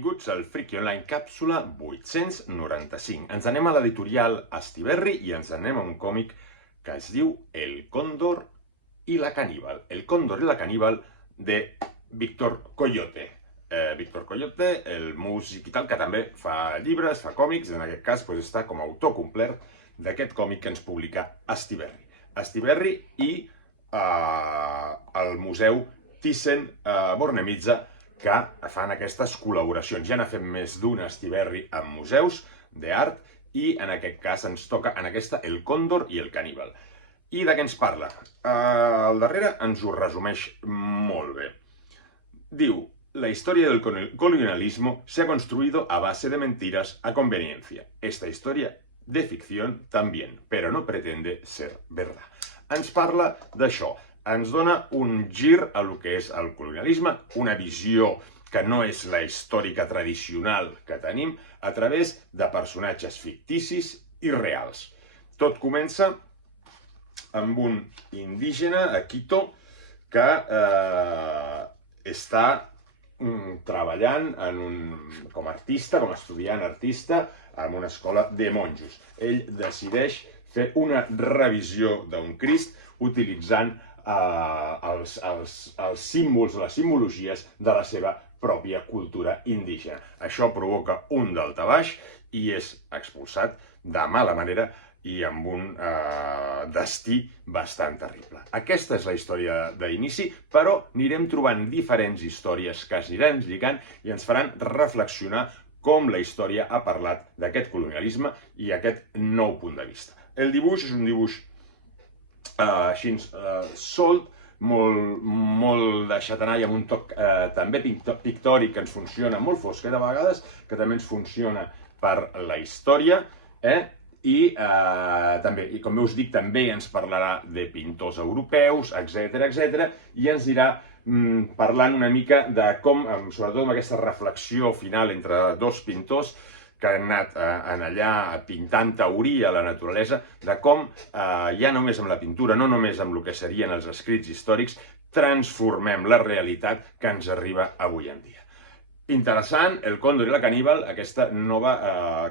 Benvinguts al Friki Online càpsula 895. Ens anem a l'editorial Astiberri i ens anem a un còmic que es diu El Cóndor i la caníbal. El Cóndor i la caníbal de Víctor Coyote. Víctor Coyote, el músic i tal, que també fa llibres, fa còmics, en aquest cas està com a autor complet d'aquest còmic que ens publica Astiberri. Astiberri i el Museu Thyssen-Bornemisza, que fan aquestes col·laboracions. Ja n'ha fet més d'un Astiberri amb museus d'art i en aquest cas ens toca en aquesta El Cóndor i el caníbal. I de què ens parla? Al darrere ens ho resumeix molt bé. Diu: la historia del colonialismo se ha construido a base de mentiras a conveniencia. Esta historia de ficción también, pero no pretende ser verdad. Ens parla d'això. Ens dona un gir a lo que és el colonialisme, una visió que no és la històrica tradicional que tenim, a través de personatges ficticis i reals. Tot comença amb un indígena a Quito que està treballant com a artista, com a estudiant artista, en una escola de monjos. Ell decideix fer una revisió d'un Crist utilitzant els símbols, les simbologies de la seva pròpia cultura indígena. Això provoca un daltabaix i és expulsat de mala manera i amb un destí bastant terrible. Aquesta és la història d'inici, però anirem trobant diferents històries que es aniran lligant i ens faran reflexionar com la història ha parlat d'aquest colonialisme i aquest nou punt de vista. El dibuix és un dibuix així solt, molt deixat anar i amb un toc també pictòric que ens funciona, molt fosc de vegades, que també ens funciona per la història, i també, com bé us dic, també ens parlarà de pintors europeus, etc, i ens dirà parlant una mica de com, sobretot amb aquesta reflexió final entre dos pintors que han anat allà pintant teoria a la naturalesa, de com ja només amb la pintura, no només amb el que serien els escrits històrics, transformem la realitat que ens arriba avui en dia. Interessant, El Cóndor i la caníbal, aquesta nova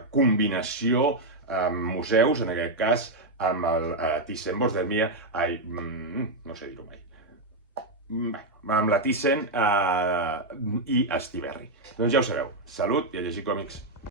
combinació amb museus, en aquest cas amb el Thyssen-Bornemisza, no sé dir-ho mai, amb la Thyssen i Astiberri. Doncs ja ho sabeu, salut i a llegir còmics.